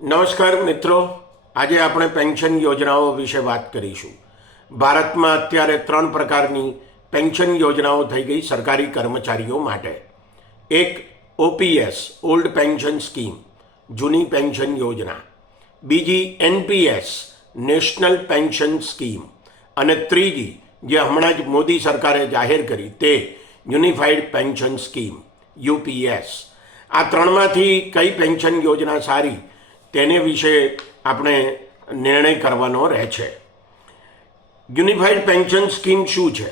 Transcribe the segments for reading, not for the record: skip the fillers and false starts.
નમસ્કાર મિત્રો, આજે આપણે પેન્શન યોજનાઓ વિશે વાત કરીશું. ભારતમાં અત્યારે 3 પ્રકારની પેન્શન યોજનાઓ થઈ ગઈ સરકારી કર્મચારીઓ માટે. એક ઓપીએસ ઓલ્ડ પેન્શન સ્કીમ, જૂની પેન્શન યોજના. બીજી એનપીએસ નેશનલ પેન્શન સ્કીમ. અને ત્રીજી જે હમણાં જ મોદી સરકારે જાહેર કરી તે યુનિફાઈડ પેન્શન સ્કીમ યુપીએસ. આ ત્રણમાંથી કઈ પેન્શન યોજના સારી તેને વિશે આપણે નિર્ણય કરવાનો રહે છે. યુનિફાઈડ પેન્શન સ્કીમ શું છે?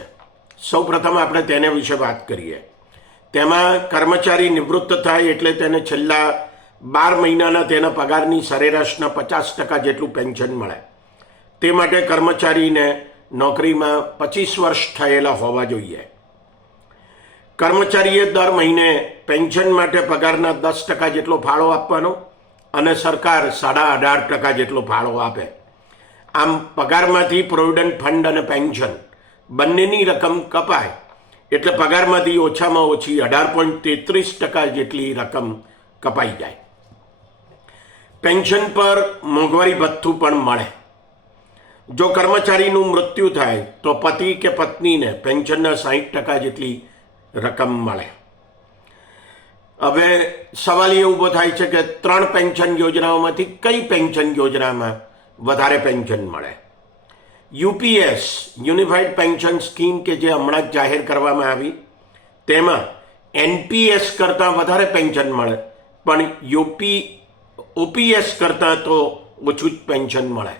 સૌપ્રથમ આપણે તેને વિશે વાત કરીએ. તેમાં કર્મચારી નિવૃત્ત થાય એટલે તેને છેલ્લા 12 મહિનાના તેના પગારની સરેરાશના 50% જેટલું પેન્શન મળે. તે માટે કર્મચારીને નોકરીમાં 25 વર્ષ થયેલા હોવા જોઈએ. કર્મચારીએ દર મહિને પેન્શન માટે પગારના 10% જેટલો ફાળો આપવાનો અને સરકાર 18.5% જેટલો ફાળો આપે. આમ પગારમાંથી પ્રોવિડન્ટ ફંડ અને પેન્શન બંનેની રકમ કપાય એટલે પગારમાંથી ઓછામાં ઓછી 18.33% જેટલી રકમ કપાઈ જાય. પેન્શન પર મોંઘવારી ભથ્થું પણ મળે. જો કર્મચારીનું મૃત્યુ થાય તો પતિ કે પત્નીને પેન્શનના 60% જેટલી રકમ મળે. હવે સવાલ એ ઊભો થાય છે કે 3 પેન્શન યોજનાઓમાંથી કઈ પેન્શન યોજનામાં વધારે પેન્શન મળે? યુપીએસ યુનિફાઈડ પેન્શન સ્કીમ કે જે હમણાં જ જાહેર કરવામાં આવી તેમાં એનપીએસ કરતાં વધારે પેન્શન મળે, પણ ઓપીએસ કરતાં તો ઓછું જ પેન્શન મળે.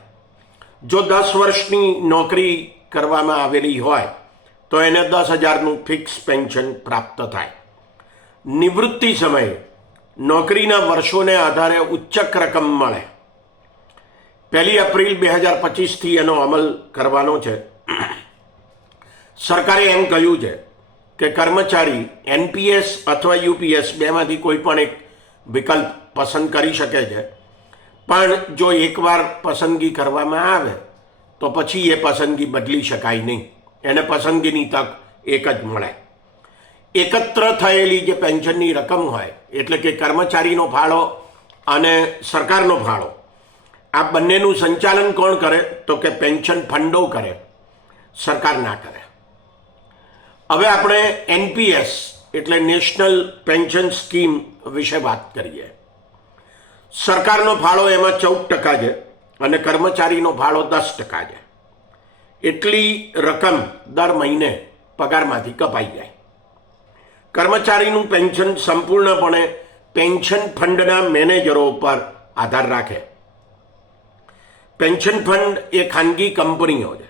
જો 10 વર્ષની નોકરી કરવામાં આવેલી હોય તો એને 10,000નું ફિક્સ પેન્શન પ્રાપ્ત થાય. નિવૃત્તિ સમયે નોકરીના વર્ષોને આધારે ઉચ્ચક રકમ મળે. 1 એપ્રિલ 2025થી એનો અમલ કરવાનો છે. સરકારે એમ કહ્યું છે કે કર્મચારી એનપીએસ અથવા યુપીએસ બેમાંથી કોઈ પણ એક વિકલ્પ પસંદ કરી શકે છે, પણ જો એકવાર પસંદગી કરવામાં આવે તો પછી એ પસંદગી બદલી શકાય નહીં. એને પસંદગીની તક એક જ મળે. એકત્ર થયેલી જે પેન્શનની રકમ હોય એટલે કે કર્મચારીનો ફાળો અને સરકારનો ફાળો, આ બંનેનું સંચાલન કોણ કરે? તો કે પેન્શન ફંડો કરે, સરકાર ના કરે. હવે આપણે એનપીએસ એટલે નેશનલ પેન્શન સ્કીમ વિશે વાત કરીએ. સરકારનો ફાળો એમાં 14% છે અને કર્મચારીનો ફાળો 10% છે. એટલી રકમ દર મહિને પગારમાંથી કપાઈ જાય. કર્મચારીનું પેન્શન સંપૂર્ણપણે પેન્શન ફંડના મેનેજરો પર આધાર રાખે. પેન્શન ફંડ એ ખાનગી કંપનીઓ છે.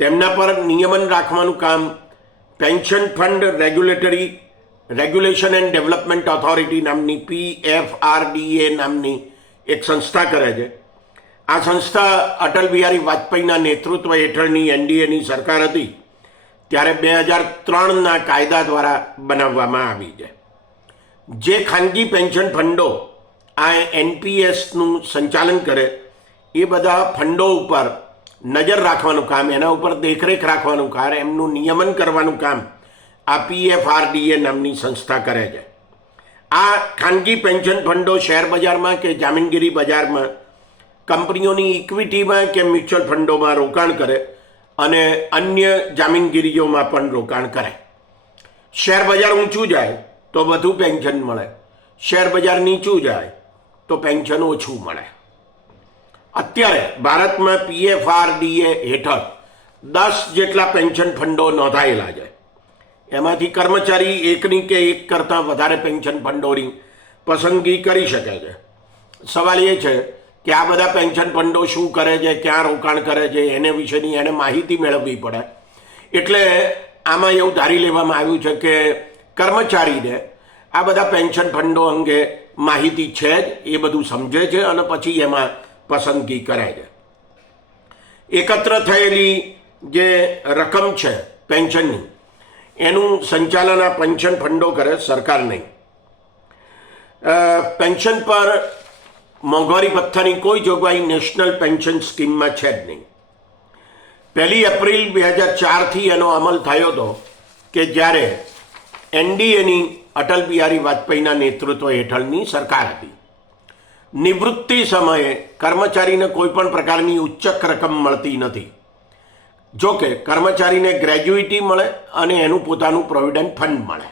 તેમના પર નિયમન રાખવાનું કામ pension fund regulation and development authority નામની PFRDA નામની એક સંસ્થા કરે છે. આ સંસ્થા અટલ બિહારી વાજપેયીના નેતૃત્વ હેઠળની એનડીએની સરકાર હતી ત્યારે 2003ના કાયદા દ્વારા બનાવવામાં આવી છે. જે ખાનગી પેન્શન ફંડો આ એનપીએસનું સંચાલન કરે એ બધા ફંડો ઉપર નજર રાખવાનું કામ, એના ઉપર દેખરેખ રાખવાનું કામ, એમનું નિયમન કરવાનું કામ આ PFRDA નામની સંસ્થા કરે છે. આ ખાનગી પેન્શન ફંડો શેર બજારમાં કે જામીનગીરી બજારમાં કંપનીઓની ઇક્વિટીમાં કે મ્યુચ્યુઅલ ફંડોમાં રોકાણ કરે અને અન્ય જામીનગીરીઓમાં પણ રોકાણ કરે. શેર બજાર ઊંચું જાય તો વધુ પેન્શન મળે, શેર બજાર નીચું જાય તો પેન્શન ઓછું મળે. અત્યારે ભારતમાં PFRDA હેઠળ 10 જેટલા પેન્શન ફંડો નોંધાયેલા છે. એમાંથી કર્મચારી એકની કે એક કરતાં વધારે પેન્શન ફંડોની પસંદગી કરી શકે છે. સવાલ એ છે કે આ બધા પેન્શન ફંડો શું કરે છે, ક્યાં રોકાણ કરે છે, એને વિશેની એને માહિતી મેળવવી પડે. એટલે આમાં એવું ધારી લેવામાં આવ્યું છે કે કર્મચારીને આ બધા પેન્શન ફંડો અંગે માહિતી છે જ, એ બધું સમજે છે અને પછી એમાં પસંદગી કરે છે. એકત્ર થયેલી જે રકમ છે પેન્શનની એનું સંચાલન આ પેન્શન ફંડો કરે, સરકાર નહીં. પેન્શન પર મોંઘવારી ભથ્થાની કોઈ જોગવાઈ નેશનલ પેન્શન સ્કીમમાં છે જ નહીં. 1 એપ્રિલ 2004થી એનો અમલ થયો હતો કે જ્યારે એનડીએની અટલ બિહારી વાજપેયીના નેતૃત્વ હેઠળની સરકાર હતી. નિવૃત્તિ સમયે કર્મચારીને કોઈ પણ પ્રકારની ઉચ્ચક રકમ મળતી નથી. જો કે કર્મચારીને ગ્રેજ્યુઇટી મળે અને એનું પોતાનું પ્રોવિડન્ટ ફંડ મળે.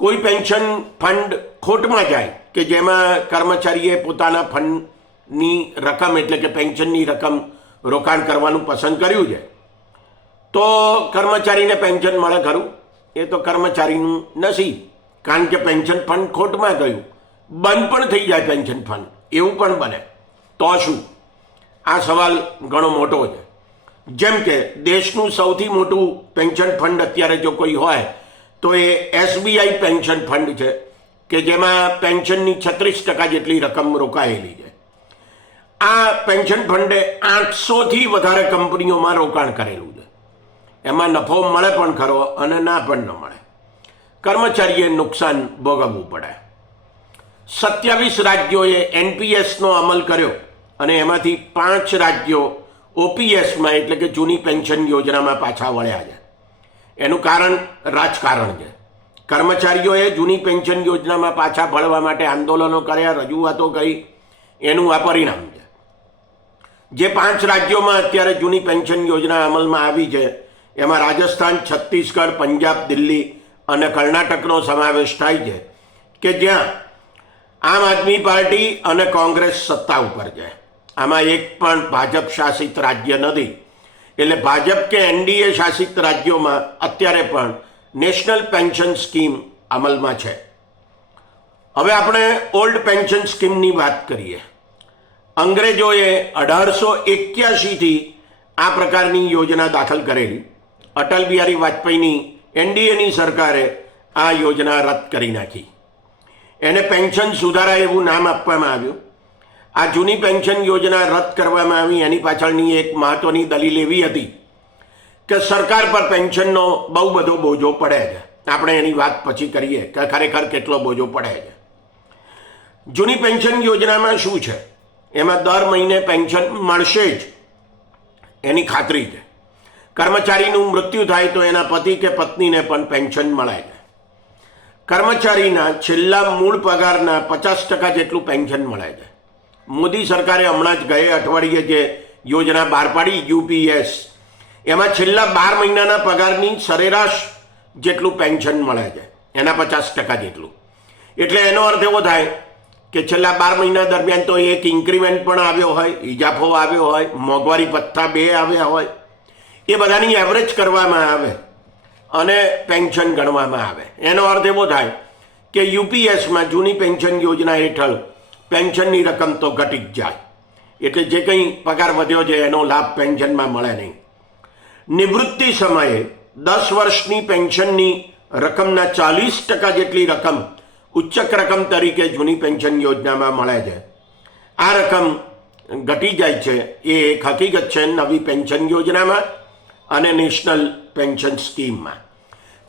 કોઈ પેન્શન ફંડ ખોટમાં જાય કે જેમાં કર્મચારીએ પોતાના ફંડની રકમ એટલે કે પેન્શનની રકમ રોકાણ કરવાનું પસંદ કર્યું છે તો કર્મચારીને પેન્શન મળે ખરું? એ તો કર્મચારીનું નસીબ, કારણ કે પેન્શન ફંડ ખોટમાં ગયું, બંધ પણ થઈ જાય પેન્શન ફંડ, એવું પણ બને તો શું? આ સવાલ ઘણો મોટો છે. જેમ કે દેશનું સૌથી મોટું પેન્શન ફંડ અત્યારે જો કોઈ હોય તો એ SBI પેન્શન ફંડ છે કે જેમાં પેન્શનની 36% જેટલી રકમ રોકાયેલી છે. આ પેન્શન ફંડે 800થી વધારે કંપનીઓમાં રોકાણ કરેલું છે. એમાં નફો મળે પણ ખરો અને ના પણ ન મળે. કર્મચારીએ નુકસાન ભોગવવું પડે. 27 રાજ્યોએ NPSનો અમલ કર્યો અને એમાંથી 5 રાજ્યો OPSમાં એટલે કે જૂની પેન્શન યોજનામાં પાછા વળ્યા છે. એનું કારણ રાજકારણ છે. કર્મચારીઓએ જૂની પેન્શન યોજનામાં પાછા વળવા માટે આંદોલનો કર્યા, રજૂઆતો કરી, એનું આ પરિણામ છે. જે 5 રાજ્યોમાં અત્યારે જૂની પેન્શન યોજના અમલમાં આવી છે એમાં રાજસ્થાન, છત્તીસગઢ, પંજાબ, દિલ્હી અને કર્ણાટકનો સમાવેશ થાય છે કે જ્યાં આમ આદમી પાર્ટી અને કોંગ્રેસ સત્તા ઉપર છે. આમાં એક પણ ભાજપ શાસિત રાજ્ય નથી. એટલે ભાજપ કે NDA શાસિત રાજ્યોમાં અત્યારે પણ નેશનલ પેન્શન સ્કીમ અમલમાં છે. હવે આપણે ઓલ્ડ પેન્શન સ્કીમની વાત કરીએ. અંગ્રેજોએ 1881થી આ પ્રકારની યોજના દાખલ કરેલી. અટલ બિહારી વાજપેયીની NDAની સરકારે આ યોજના રદ કરી નાખી. એને પેન્શન સુધારા એવું નામ આપવામાં આવ્યું. આ જૂની પેન્શન યોજના રદ કરવામાં આવી એની પાછળની એક મહત્વની દલીલ એવી હતી કે સરકાર પર પેન્શનનો બહુ બધો બોજો પડે છે. આપણે એની વાત પછી કરીએ કે ખરેખર કેટલો બોજો પડે છે. જૂની પેન્શન યોજનામાં શું છે? એમાં દર મહિને પેન્શન મળશે જ એની ખાતરી છે. કર્મચારીનું મૃત્યુ થાય તો એના પતિ કે પત્નીને પણ પેન્શન મળે છે. કર્મચારીના છેલ્લા મૂળ પગારના 50% જેટલું પેન્શન મળે છે. મોદી સરકારે હમણાં જ ગયે અઠવાડિયે જે યોજના બહાર પાડી UPS, એમાં છેલ્લા 12 મહિનાના પગારની સરેરાશ જેટલું પેન્શન મળે છે, એના 50% જેટલું. એટલે એનો અર્થ એવો થાય કે છેલ્લા 12 મહિના દરમિયાન તો એક ઇન્ક્રીમેન્ટ પણ આવ્યો હોય, ઇજાફો આવ્યો હોય, મોંઘવારી ભથ્થા 2 આવ્યા હોય, એ બધાની એવરેજ કરવામાં આવે અને પેન્શન ગણવામાં આવે. એનો અર્થ એવો થાય કે UPSમાં જૂની પેન્શન યોજના હેઠળ પેન્શનની રકમ તો ઘટી જ જાય. એટલે જે કંઈ પગાર વધ્યો છે એનો લાભ પેન્શનમાં મળે નહીં. નિવૃત્તિ સમયે 10 વર્ષની પેન્શનની રકમના 40% જેટલી રકમ ઉચ્ચક રકમ તરીકે જૂની પેન્શન યોજનામાં મળે છે. આ રકમ ઘટી જાય છે એ એક હકીકત છે નવી પેન્શન યોજનામાં અને નેશનલ પેન્શન સ્કીમમાં.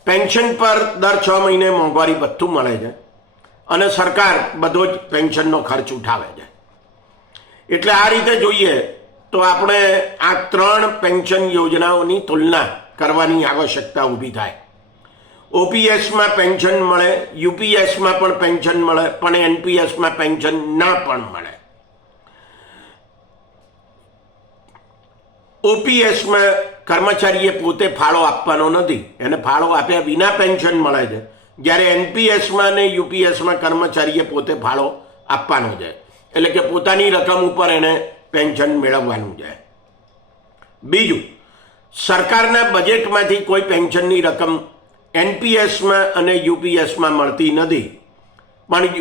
પેન્શન પર દર 6 મહિને મોંઘવારી ભથ્થું મળે છે અને સરકાર બધો જ પેન્શનનો ખર્ચ ઉઠાવે છે. એટલે આ રીતે જોઈએ તો આપણે આ 3 પેન્શન યોજનાઓની તુલના કરવાની આવશ્યકતા ઊભી થાય. OPSમાં પેન્શન મળે, UPSમાં પણ પેન્શન મળે, પણ NPSમાં પેન્શન ના પણ મળે. OPSમાં કર્મચારીએ પોતે ફાળો આપવાનો નથી, એને ફાળો આપ્યા વિના પેન્શન મળે છે. જ્યારે NPSમાં અને UPSમાં કર્મચારીએ પોતે ફાળો આપવાનો છે, એટલે કે પોતાની રકમ ઉપર એને પેન્શન મેળવવાનું છે. બીજું, સરકારના બજેટમાંથી કોઈ પેન્શનની રકમ NPSમાં અને UPSમાં મળતી નથી, પણ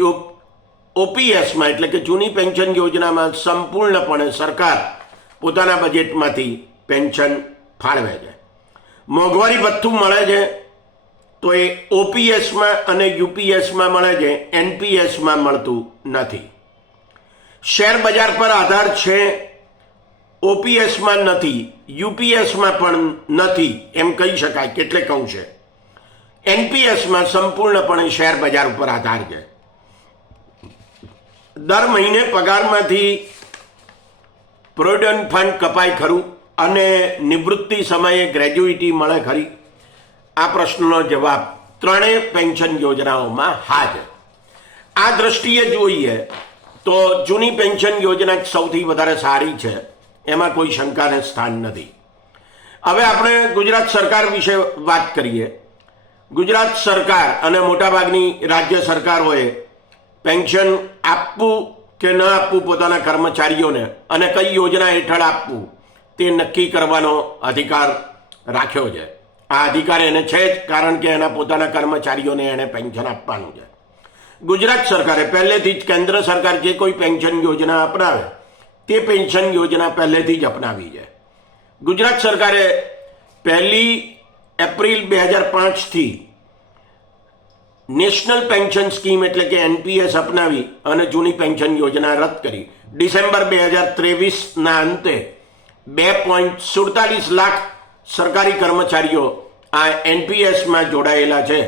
OPSમાં એટલે કે જૂની પેન્શન યોજનામાં સંપૂર્ણપણે સરકાર પોતાના બજેટમાંથી પેન્શન ફાળવે છે. મોંઘવારી ભથ્થું મળે છે તો એ OPSમાં અને UPSમાં મળે છે, NPSમાં મળતું નથી. શેર બજાર પર આધાર છે, OPSમાં નથી, UPSમાં પણ નથી એમ કહી શકાય કેટલેક અંશે. NPSમાં સંપૂર્ણપણે શેર બજાર ઉપર આધાર છે. દર મહિને પગારમાંથી પ્રોવિડન્ટ ફંડ કપાય ખરું અને નિવૃત્તિ સમયે ગ્રેજ્યુઇટી મળે ખરી? આ પ્રશ્નનો જવાબ ત્રણેય પેન્શન યોજનાઓમાં હા છે. આ દ્રષ્ટિએ જોઈએ તો જૂની પેન્શન યોજના જ સૌથી વધારે સારી છે, એમાં કોઈ શંકાને સ્થાન નથી. હવે આપણે ગુજરાત સરકાર વિશે વાત કરીએ. ગુજરાત સરકાર અને મોટાભાગની રાજ્ય સરકારોએ પેન્શન આપવું કે ન આપવું પોતાના કર્મચારીઓને અને કઈ યોજના હેઠળ આપવું તે નક્કી કરવાનો અધિકાર રાખ્યો છે. આ અધિકાર એને છે જ, કારણ કે એના પોતાના કર્મચારીઓને એને પેન્શન આપવાનું છે. ગુજરાત સરકારે પહેલેથી જ કેન્દ્ર સરકાર જે કોઈ પેન્શન યોજના અપનાવે તે પેન્શન યોજના પહેલેથી જ અપનાવી છે. ગુજરાત સરકારે 1 એપ્રિલ 2005થી નેશનલ પેન્શન સ્કીમ એટલે કે એનપીએસ અપનાવી અને જૂની પેન્શન યોજના રદ કરી. ડિસેમ્બર 2023ના અંતે 2.47 લાખ સરકારી કર્મચારીઓ આ એનપીએસમાં જોડાયેલા છે.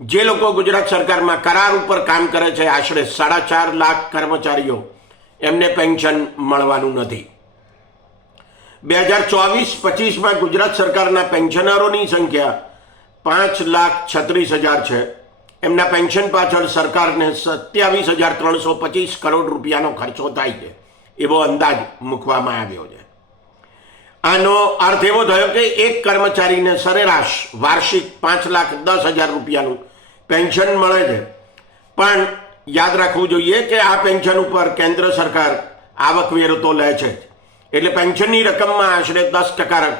જે લોકો ગુજરાત સરકારમાં કરાર ઉપર કામ કરે છે, આશરે 4.5 લાખ કર્મચારીઓ, એમને પેન્શન મળવાનું નથી. 2024-25માં ગુજરાત સરકારના પેન્શનરોની સંખ્યા 5,36,000 છે. એમના પેન્શન પાછળ સરકારને 27,325 કરોડ રૂપિયાનો ખર્ચો થાય છે એવો અંદાજ મૂકવામાં આવ્યો છે. આનો અર્થ એવો થયો કે એક કર્મચારીને સરેરાશ વાર્ષિક 5,10,000 રૂપિયાનું પેન્શન મળે છે. પણ યાદ રાખવું જોઈએ કે આ પેન્શન ઉપર કેન્દ્ર સરકાર આવકવેરો તો લે છે જ. એટલે પેન્શનની રકમમાં આશરે 10%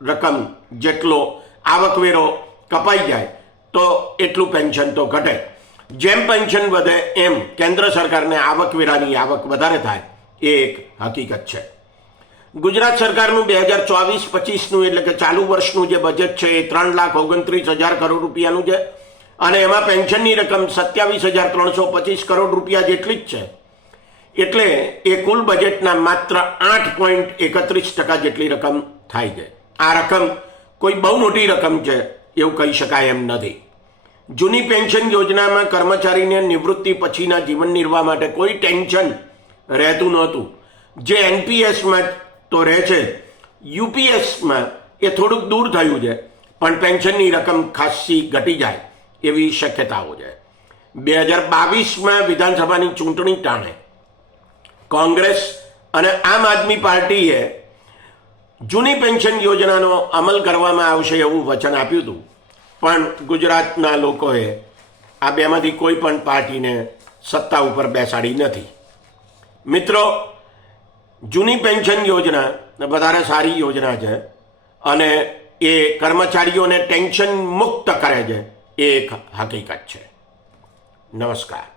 રકમ જેટલો આવકવેરો કપાઈ જાય તો એટલું પેન્શન તો ઘટે. જેમ પેન્શન વધે એમ કેન્દ્ર સરકારને આવકવેરાની આવક વધારે થાય એ એક હકીકત છે. ગુજરાત સરકારનું 2024-25નું એટલે કે ચાલુ વર્ષનું જે બજેટ છે એ 3,29,000 કરોડ રૂપિયાનું છે અને એમાં પેન્શનની રકમ 27,325 કરોડ રૂપિયા જેટલી જ છે. એટલે એ કુલ બજેટના માત્ર 8.31% જેટલી રકમ થાય છે. આ રકમ કોઈ બહુ મોટી રકમ છે એવું કહી શકાય એમ નથી. જૂની પેન્શન યોજનામાં કર્મચારીને નિવૃત્તિ પછીના જીવન નિર્વાહ માટે કોઈ ટેન્શન રહેતું નહોતું. જે એનપીએસમાં તો રહે છે, યુપીએસમાં એ થોડુંક દૂર થયું છે, પણ પેન્શનની રકમ ખાસ્સી ઘટી જાય એવી શક્યતાઓ છે. 2022માં વિધાનસભાની ચૂંટણી ટાણે કોંગ્રેસ અને આમ આદમી પાર્ટીએ જૂની પેન્શન યોજનાનો અમલ કરવામાં આવશે એવું વચન આપ્યું હતું, પણ ગુજરાતના લોકોએ આ બેમાંથી કોઈ પણ પાર્ટીને સત્તા ઉપર બેસાડી નથી. મિત્રો, જૂની પેન્શન યોજના વધારે સારી યોજના છે અને એ કર્મચારીઓને ટેન્શન મુક્ત કરે છે, એ એક હકીકત છે. નમસ્કાર.